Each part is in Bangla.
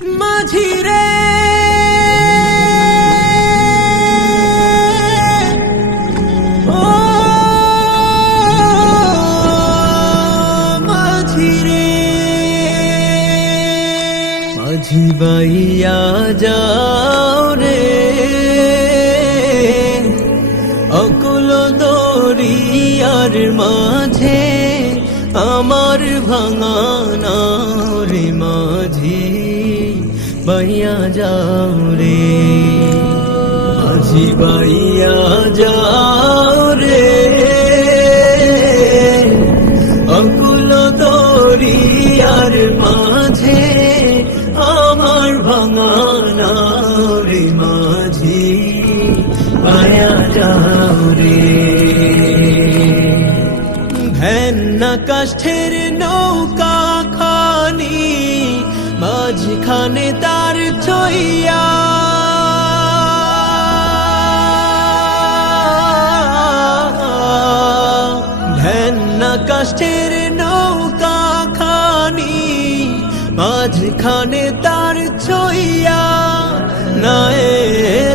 মাঝি রে ও মাঝি রে, মাঝি বাইয়া যাও রে অকুল দরিয়ার মাঝে আমার ভাঙা নাও রে মাঝি বাইয়া যাও রে, মাঝি বাইয়া যাও রে অকুল দরিয়ার মাঝে আমার ভাঙা নাও রে মাঝি বাইয়া যাও রে। ভেন্না কাষ্ঠের নৌকা খানি মাঝখানে তার ছইয়া, ভেন্না কাষ্ঠের নৌকা খানি মাঝখানে তার ছইয়া, নায়ে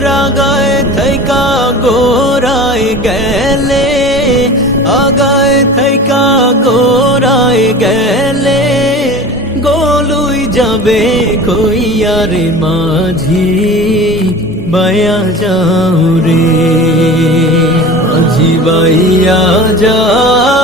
রাগায় থাইকা গোরায় গেলে আগায় থাইকা গোরায় গেলে গোলুই যাবে কইয়া রে মাঝি বাইয়া যাও রে, মাঝি বাইয়া যাও